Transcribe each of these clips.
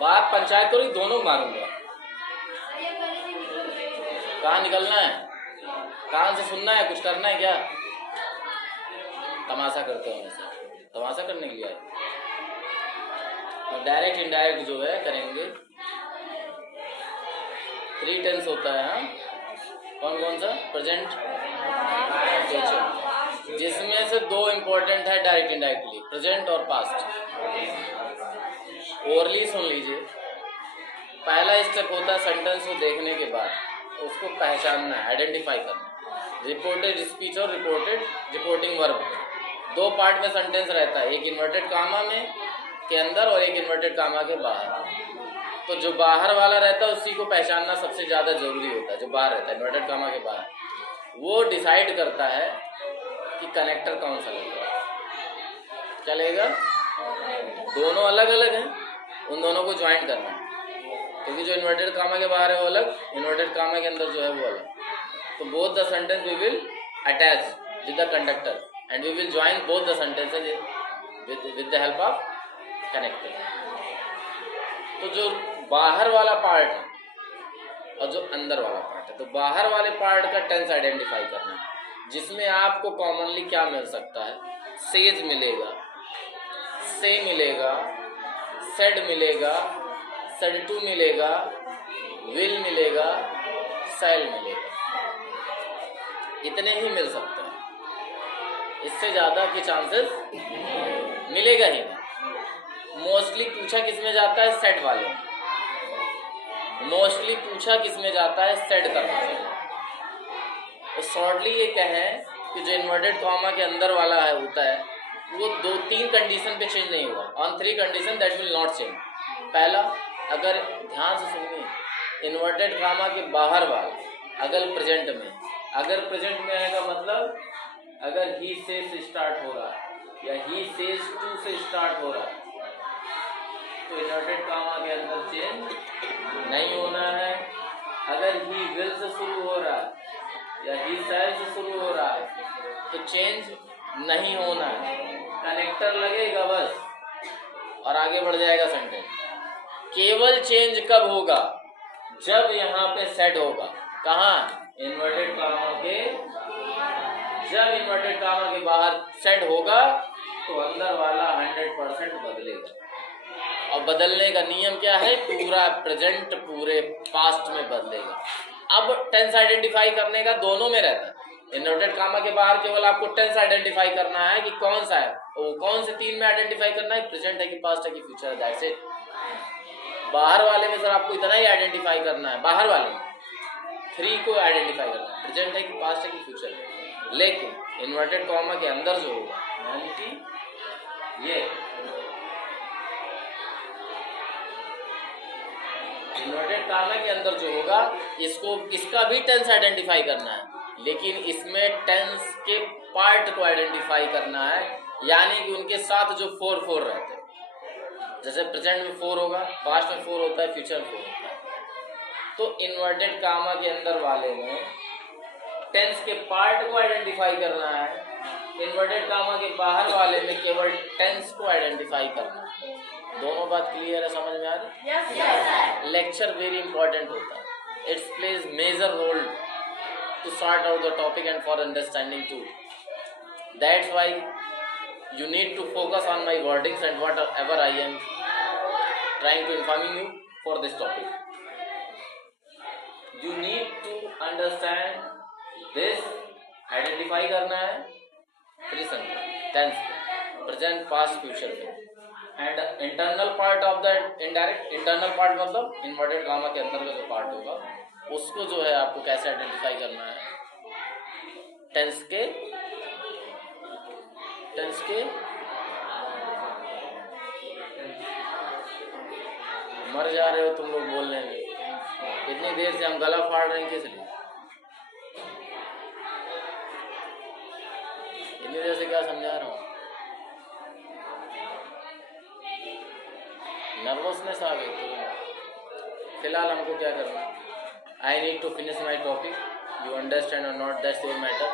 बात पंचायत करो, दोनों मारूंगा। कहाँ निकलना है? कान से सुनना है? कुछ करना है क्या? तमाशा करते हो हमेशा? तमाशा करने के लिए आए? और डायरेक्ट इनडायरेक्ट जो है करेंगे। 3 टेंस होता है। हाँ, कौन कौन सा? प्रेजेंट, फ्यूचर, जिसमें से 2 इंपॉर्टेंट है डायरेक्ट इनडायरेक्टली, प्रेजेंट और पास्ट। ओरली सुन लीजिए। पहला स्टेप होता है सेंटेंस को देखने के बाद उसको पहचानना है, आइडेंटिफाई करना। रिपोर्टेड स्पीच और रिपोर्टिंग वर्ब, 2 पार्ट में सेंटेंस रहता है, एक इन्वर्टेड कामा में के अंदर और एक इन्वर्टेड कामा के बाहर। तो जो बाहर वाला रहता है उसी को पहचानना सबसे ज़्यादा जरूरी होता है। जो बाहर रहता है इन्वर्टेड कामा के बाहर, वो डिसाइड करता है कि कनेक्टर कौन सा लगेगा। चलेगा? दोनों अलग अलग हैं, उन दोनों को ज्वाइन करना है, क्योंकि जो इन्वर्टेड कामा के बाहर है वो अलग, इन्वर्टेड कामा के अंदर जो है वो अलग। तो both the sentence we will attach with the conductor and we will join both the sentences with the help of connector. तो जो बाहर वाला पार्ट है और जो अंदर वाला पार्ट है, तो बाहर वाले पार्ट का टेंस आइडेंटिफाई करना है, जिसमें आपको कॉमनली क्या मिल सकता है? सेज मिलेगा, से मिलेगा, सेड मिलेगा, सेड टू मिलेगा, विल मिलेगा, सेल मिलेगा। इतने ही मिल सकते हैं, इससे ज्यादा के चांसेस मिलेगा ही नहीं। मोस्टली पूछा किस में जाता है? सेट वाले। मोस्टली पूछा किस में जाता है? सेट करने से। तो शॉर्टली ये कहें कि जो इन्वर्टेड कॉमा के अंदर वाला है होता है वो 2-3 कंडीशन पे चेंज नहीं होगा। On 3 condition that will not change. पहला, अगर ध्यान से सुनिए, इन्वर्टेड कॉमा के बाहर वाला अगर प्रेजेंट में, अगर प्रेजेंट में आएगा मतलब अगर ही से स्टार्ट हो रहा है या ही सेज टू से स्टार्ट हो रहा है तो इन्वर्टेड कामा के अंदर चेंज नहीं होना है। अगर ही विल से शुरू हो रहा है या ही सेल से शुरू हो रहा है तो चेंज नहीं होना है, कनेक्टर लगेगा बस और आगे बढ़ जाएगा सेंटेंस। केवल चेंज कब होगा? जब यहाँ पे सेट होगा। कहाँ? इन्वर्टेड कामा के, जब इन्वर्टेड कामा के बाहर सेट होगा तो अंदर वाला 100% बदलेगा। और बदलने का नियम क्या है? पूरा प्रेजेंट पूरे पास्ट में बदलेगा। अब टेंस आइडेंटिफाई करने का दोनों में रहता है। इन्वर्टेड कामा के बाहर केवल आपको टेंस आइडेंटिफाई करना है कि कौन सा है, वो कौन से 3 में आइडेंटिफाई करना है, प्रेजेंट है कि पास्ट है कि फ्यूचर है, दैट्स इट। बाहर वाले में सर आपको इतना ही आइडेंटिफाई करना है, बाहर वाले 3 को आइडेंटिफाई करना है, प्रेजेंट है कि पास्ट है कि फ्यूचर है। लेकिन इन्वर्टेड कॉमा के अंदर जो होगा, यानी कि ये इन्वर्टेड कॉमा के अंदर जो होगा, इसको, इसका भी टेंस आइडेंटिफाई करना है, लेकिन इसमें टेंस के पार्ट को आइडेंटिफाई करना है, यानी कि उनके साथ जो 4 रहते हैं। जैसे प्रेजेंट में 4 होगा, पास्ट में 4 होता है, फ्यूचर में 4 होता है। तो इन्वर्टेड कामा के अंदर वाले में टेंस के पार्ट को आइडेंटिफाई करना है, इन्वर्टेड कामा के बाहर वाले में केवल टेंस को आइडेंटिफाई करना है। दोनों बात क्लियर है, समझ में आ रही है? yes, लेक्चर वेरी इंपॉर्टेंट होता है, it's plays major role to sort out the topic and for understanding too. That's why you need to focus on my wordings and whatever I am trying to informing you for this topic. You need to understand this, identify करना है 3 sentences, tense, present, past, future and internal part of the indirect, internal part मतलब inverted comma के अंदर का जो part होगा उसको जो है आपको कैसे आइडेंटिफाई करना है? टेंस के मर जा रहे हो तुम लोग बोलने में, इतनी देर से हम गला फाड़ रहे हैं, किस लिए? इतनी देर से क्या समझा रहा हूँ? नर्वसनेस आ गई। फिलहाल हमको क्या करना? I need to finish my topic, you understand और नॉट, दैट्स योर मैटर।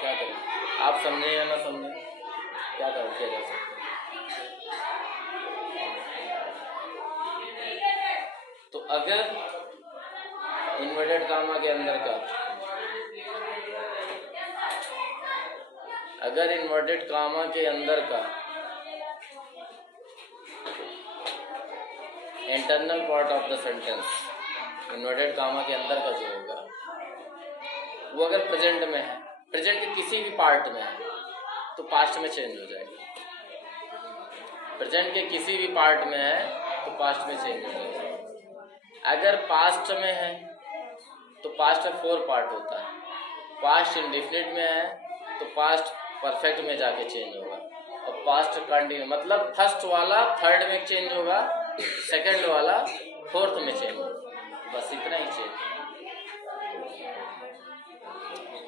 क्या करें? आप समझे या ना समझे, क्या कर सकते? अगर इन्वर्टेड कामा के अंदर का internal part of the sentence, inverted comma के अंदर का जो होगा वो अगर प्रेजेंट में है, प्रेजेंट के किसी भी पार्ट में है, तो पास्ट में चेंज हो जाएगा। प्रेजेंट के किसी भी पार्ट में है तो पास्ट में चेंज हो जाएगा। अगर पास्ट में है तो पास्ट में 4 पार्ट होता है। पास्ट इंडेफिनिट में है तो पास्ट परफेक्ट में जाके चेंज होगा, और पास्ट कंटिन्यू मतलब फर्स्ट वाला थर्ड में चेंज होगा, सेकंड वाला फोर्थ में चेंज होगा, बस इतना ही change.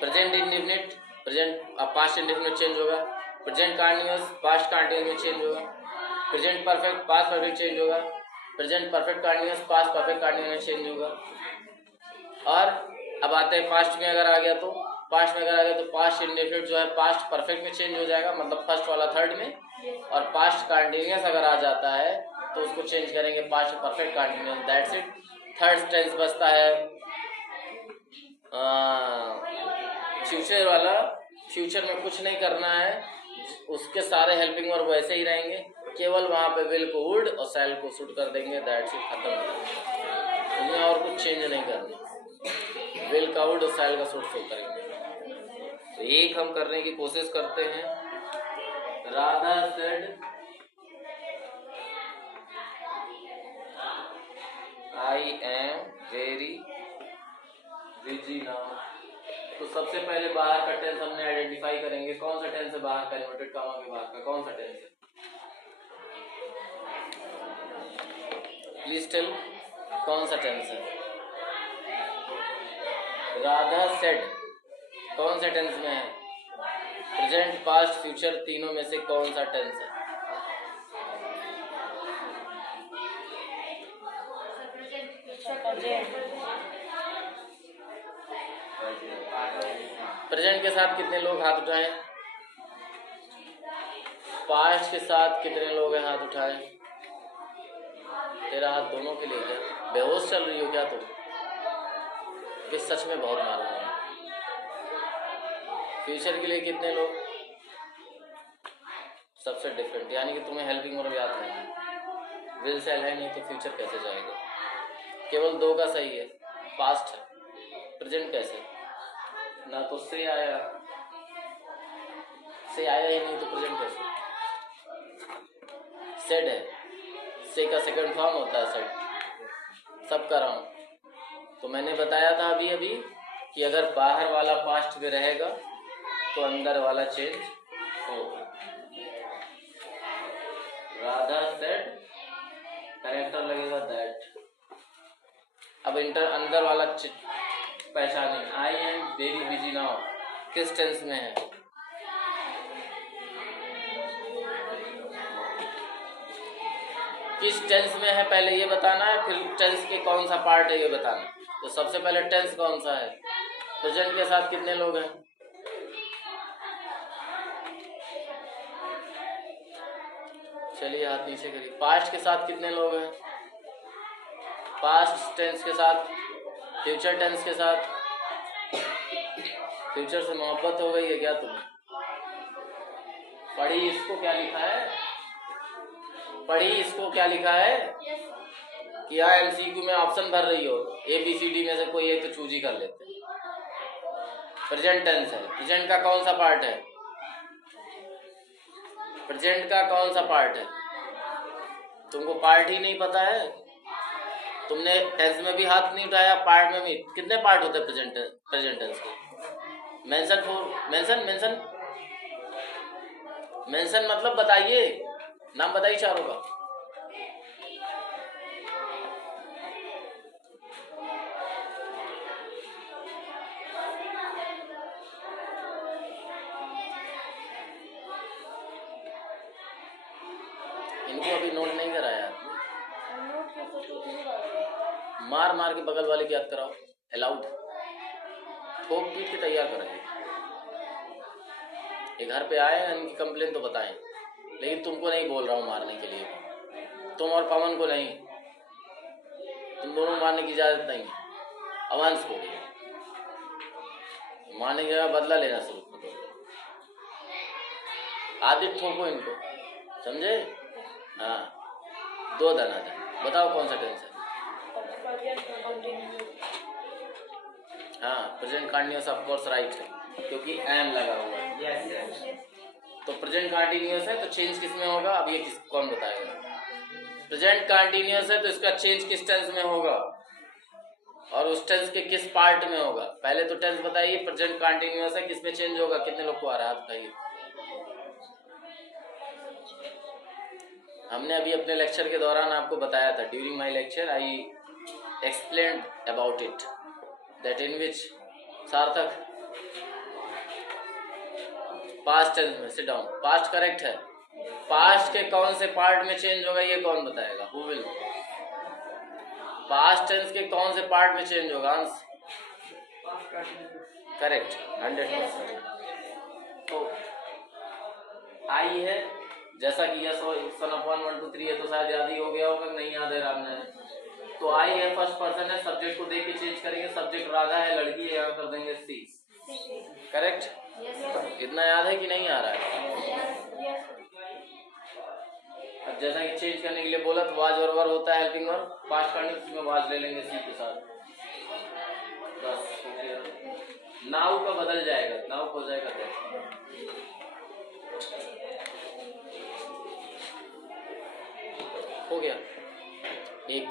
Present indefinite past indefinite change होगा, प्रेजेंट कंटीन्यूअस पास्ट कंटीन्यूअस में चेंज होगा, present perfect past perfect change होगा, present perfect continuous past perfect continuous में चेंज होगा। और अब आते हैं पास्ट में अगर आ गया तो पास्ट इंडेफिनिट जो है पास्ट परफेक्ट में चेंज हो जाएगा, मतलब फर्स्ट वाला थर्ड में, और पास्ट कंटीन्यूअस अगर आ जाता है तो उसको चेंज करेंगे past perfect continuous, that's it. Third tense बचता है फ्यूचर वाला। फ्यूचर में कुछ नहीं करना है, उसके सारे हेल्पिंग वर्ब वैसे ही रहेंगे, केवल वहाँ पे विल को वुड और शैल को शुड कर देंगे, दैट्स इट, खत्म। इसमें और कुछ चेंज नहीं करना, विल का वुड और शैल का शुड शो करेंगे। तो एक हम करने की कोशिश करते हैं। Radha said I am very busy now. तो सबसे पहले बाहर का टेंस हमने आइडेंटिफाई करेंगे, कौन सा टेंस है बाहर का, इन्वर्टेड कामा के बाहर का कौन सा टेंस है, प्लीज टेल कौन सा टेंस है। राधा सेड कौन सा टेंस में है, प्रेजेंट पास्ट फ्यूचर तीनों में से कौन सा टेंस है। प्रेजेंट के साथ कितने लोग हाथ उठाएं, पास्ट के साथ कितने लोग हैं हाथ उठाएं। तेरा हाथ दोनों के लिए क्या, बेहोश चल रही हो क्या तुम, कि सच में बहुत मालूम है। फ्यूचर के लिए कितने लोग, सबसे डिफरेंट, यानी कि तुम्हें हेल्पिंग वर्ब याद नहीं है, विल सेल है नहीं तो फ्यूचर कैसे जाएगा। केवल 2 का सही है, पास्ट है, प्रेजेंट कैसे, ना तो से आया ही नहीं तो प्रेजेंट कैसे। सेड है, से का सेकंड फॉर्म होता है सेड, सब कर रहा हूं। तो मैंने बताया था अभी कि अगर बाहर वाला पास्ट में रहेगा तो अंदर वाला चेंज होगा। राधा सेड करेक्टर लगेगा दैट। अब अंदर वाला पहचाने, I am very busy now किस टेंस में है, किस टेंस में है पहले ये बताना है, फिर टेंस के कौन सा पार्ट है ये बताना। तो सबसे पहले टेंस कौन सा है, प्रेजेंट के साथ कितने लोग हैं, चलिए हाथ नीचे करिए। पास्ट के साथ कितने लोग हैं, पास्ट टेंस के साथ, फ्यूचर टेंस के साथ। फ्यूचर से मोहब्बत हो गई है क्या तुम्हें, पढ़ी इसको क्या लिखा है, पढ़ी इसको क्या लिखा है कि यहाँ एमसीक्यू में ऑप्शन भर रही हो, ABCD में से कोई एक तो चूज ही कर लेते। प्रेजेंट टेंस है, प्रेजेंट का कौन सा पार्ट है, प्रेजेंट का कौन सा पार्ट है, तुमको पार्ट ही नहीं पता है। तुमने टेंस में भी हाथ नहीं उठाया, पार्ट में भी। कितने पार्ट होते हैं प्रेजेंट टेंस के, मेंशन मतलब बताइए, नाम बताइए चारों का। इनको अभी नोट नहीं कराया, मार के बगल वाले की याद कराओ, अलाउड ठोक पीट के तैयार कराइए। ये घर पे आए हैं, इनकी कंप्लेन तो बताएं, लेकिन तुमको नहीं बोल रहा हूँ मारने के लिए, तुम और पवन को नहीं, तुम दोनों मानने की इजाजत नहीं है। अवंश को मानने की जगह बदला लेना शुरू कर दो। आदित्य ठोको इनको, समझे? हाँ, दो धनाधन। बताओ कौन सा टेंस है? हाँ, present continuous of course right है, क्योंकि एम लगा हुआ है। यस। तो प्रेजेंट कंटिन्यूअस है तो चेंज किस में होगा? अब ये कौन बताएगा? प्रेजेंट कंटिन्यूअस है तो इसका चेंज किस टेंस में होगा और उस टेंस के किस पार्ट में होगा? पहले तो टेंस बताइए। प्रेजेंट कंटिन्यूअस है, किस में चेंज होगा? कितने लोग को आ रहा है? आप बताइए। हमने अभी अपने लेक्चर के दौरान आपको बताया था। During my lecture I explained about it, that in which सार्थक पास्ट टेंस में, सिट डाउन, पास्ट करेक्ट है। पास्ट के कौन से पार्ट में चेंज होगा ये कौन बताएगा? Who will? पास्ट टेंस के कौन से पार्ट में चेंज होगा? Answer correct, 100%। तो आई है, जैसा कि यस सन अपॉन 1 2 3 है तो शायद याद ही हो गया होगा, नहीं याद है राम ने। तो आई है फर्स्ट पर्सन है, सब्जेक्ट को देख के चेंज करेंगे। सब्जेक्ट राधा है, लड़की है, यहाँ कर देंगे सी। करेक्ट? इतना याद है कि नहीं आ रहा है? अब जैसा कि चेंज करने के लिए बोला तो वाज और वर होता है हेल्पिंग वर्ब, पास्ट कंटिन्यूअस में वाज ले लेंगे सी के साथ। बस हो गया। नाउ का बदल जाएगा, नाउ हो जाएगा कैसे? हो गया एक।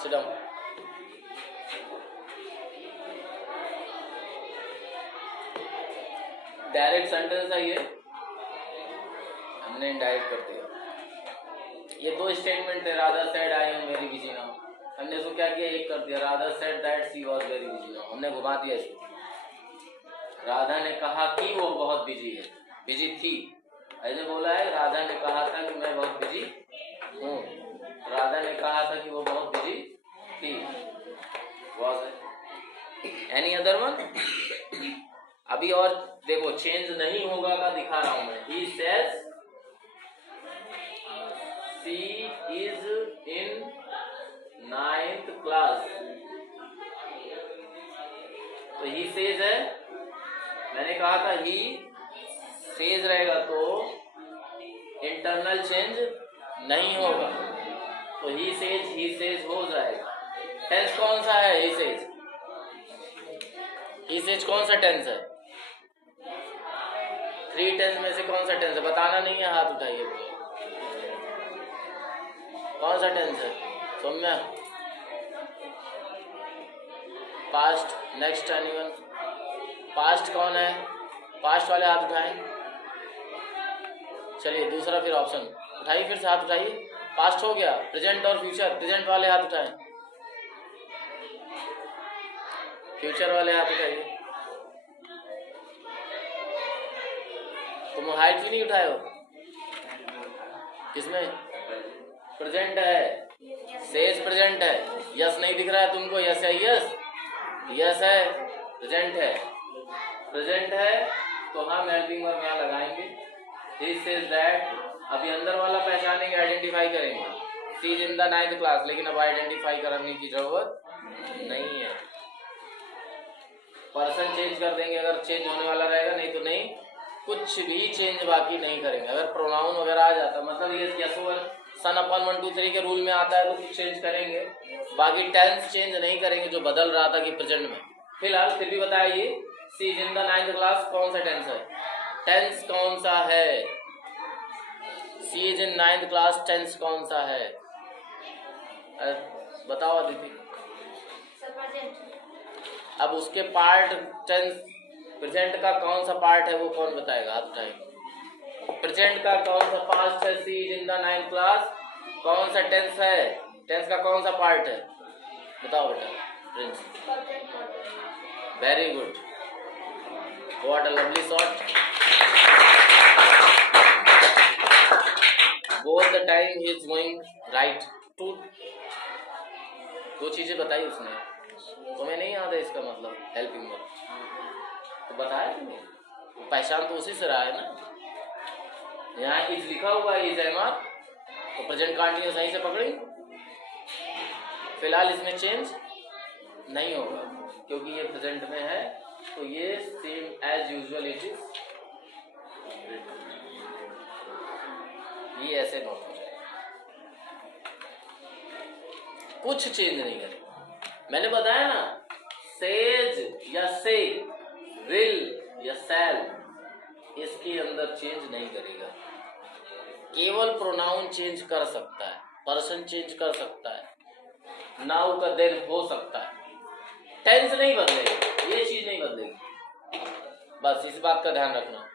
Sit down. डायरेक्ट सेंटेंस है ये, हमने इनडायरेक्ट कर दिया। ये दो स्टेटमेंट है, Radha said I am very busy now. हमने इसको क्या किया? एक कर दिया, Radha said that she was very busy now. हमने घुमा दिया इसको। राधा ने कहा कि वो बहुत बिजी है, बिजी थी। ऐसे बोला है, राधा ने कहा था कि मैं बहुत बिजी हूँ। राधा ने कहा था कि वो बहुत बिजी थी। Was any other one? अभी और देखो, चेंज नहीं होगा का दिखा रहा हूं मैं। He says she is in 9th class। तो he says है, मैंने कहा था he says रहेगा तो इंटरनल चेंज नहीं होगा, तो he says हो जाएगा। टेंस कौन सा है? he says कौन सा टेंस है? 3 टेंस में से कौन सा टेंस है? बताना नहीं है, हाथ उठाइए। कौन सा टेंस है? Saumya? Past, next, anyone? Past कौन है? पास्ट वाले हाथ उठाएं। चलिए दूसरा फिर ऑप्शन उठाइए, फिर से हाथ उठाइए। पास्ट हो गया, प्रेजेंट और फ्यूचर। प्रेजेंट वाले हाथ उठाएं, फ्यूचर वाले हाथ उठाइए। तुम हाइट भी नहीं उठाए हो? किसमें? प्रेजेंट है, सेज प्रेजेंट है। यस नहीं दिख रहा है तुमको? यस है, यस यस है, प्रेजेंट है। प्रेजेंट है तो हम हेल्पिंग वर्ब यहाँ लगाएंगे। This is that. अभी अंदर वाला पहचानेंगे, आइडेंटिफाई करेंगे। She is in the 9th class, लेकिन अब आइडेंटिफाई करने की जरूरत नहीं है। पर्सन चेंज कर देंगे अगर चेंज होने वाला रहेगा, नहीं तो नहीं। कुछ भी चेंज बाकी नहीं करेंगे। अगर प्रोनाउन वगैरह आ जाता, मतलब ये यस ओवर सन अपॉन 1 2 3 के रूल में आता है तो कुछ चेंज करेंगे, बाकी टेंस चेंज नहीं करेंगे जो बदल रहा था कि प्रेजेंट में। फिलहाल फिर भी बताइए, she is in the 9th class कौन सा टेंस है? टेंस कौन सा है? She is in 9th class tense कौन सा है? बताओ अदिति। अब उसके पार्ट टेंस, प्रेजेंट का कौन सा पार्ट है वो कौन बताएगा? हाथ उठाइए। प्रेजेंट का कौन सा पास्ट है? She is in the 9th class कौन सा टेंस है? टेंस का कौन सा पार्ट है? बताओ बेटा। Prince, very good, what a lovely shot. Both the time ही इज गोइंग राइट टू। दो चीजें बताई उसने, तुम्हें नहीं याद है इसका मतलब? हेल्पिंग वर्ब तो बताया तुम्हें, पहचान तो उसी से रहा है ना। यहाँ इज लिखा हुआ है, इज एम आर, तो प्रेजेंट कंटिन्यूअस सही से पकड़ी। फिलहाल इसमें चेंज नहीं होगा क्योंकि ये प्रेजेंट में है, तो ये same as usual it is, ये ऐसे नोट हो जाएगा, कुछ चेंज नहीं करेगा। मैंने बताया ना, सेज या से, विल या सैल, इसके अंदर चेंज नहीं करेगा। केवल प्रोनाउन चेंज कर सकता है, पर्सन चेंज कर सकता है, नाउ का देर हो सकता है, टेंस नहीं बदलेगा, ये चीज नहीं बदलेगी। बस इस बात का ध्यान रखना,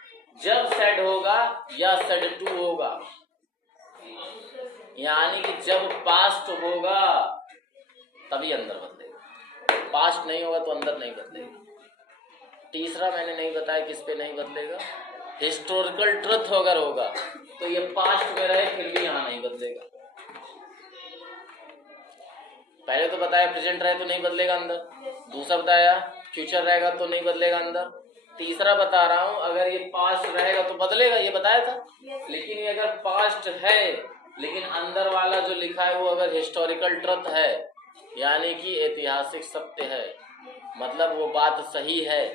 जब सेड होगा या सेड टू होगा, यानी कि जब पास्ट होगा तभी अंदर बदलेगा, पास्ट नहीं होगा तो अंदर नहीं बदलेगा। तीसरा मैंने नहीं बताया किस पे नहीं बदलेगा, हिस्टोरिकल ट्रुथ अगर होगा तो ये पास्ट में रहे फिर भी यहां नहीं बदलेगा। पहले तो बताया प्रेजेंट रहे तो नहीं बदलेगा अंदर, दूसरा बताया फ्यूचर रहेगा तो नहीं बदलेगा अंदर, तीसरा बता रहा हूं अगर ये पास्ट रहेगा तो बदलेगा, ये बताया था। लेकिन ये अगर पास्ट है लेकिन अंदर वाला जो लिखा है वो अगर हिस्टोरिकल ट्रुथ है, यानी कि ऐतिहासिक सत्य है, मतलब वो बात सही है,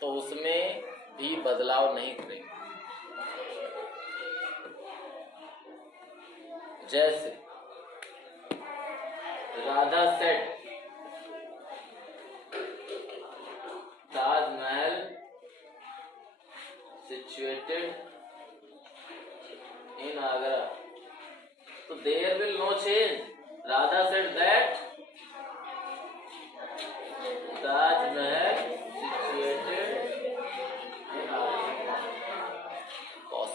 तो उसमें भी बदलाव नहीं करेगा। जैसे Radha said Taj Mahal situated in Agra, तो there will no change. Radha said that Taj Mahal situated in Agra, cos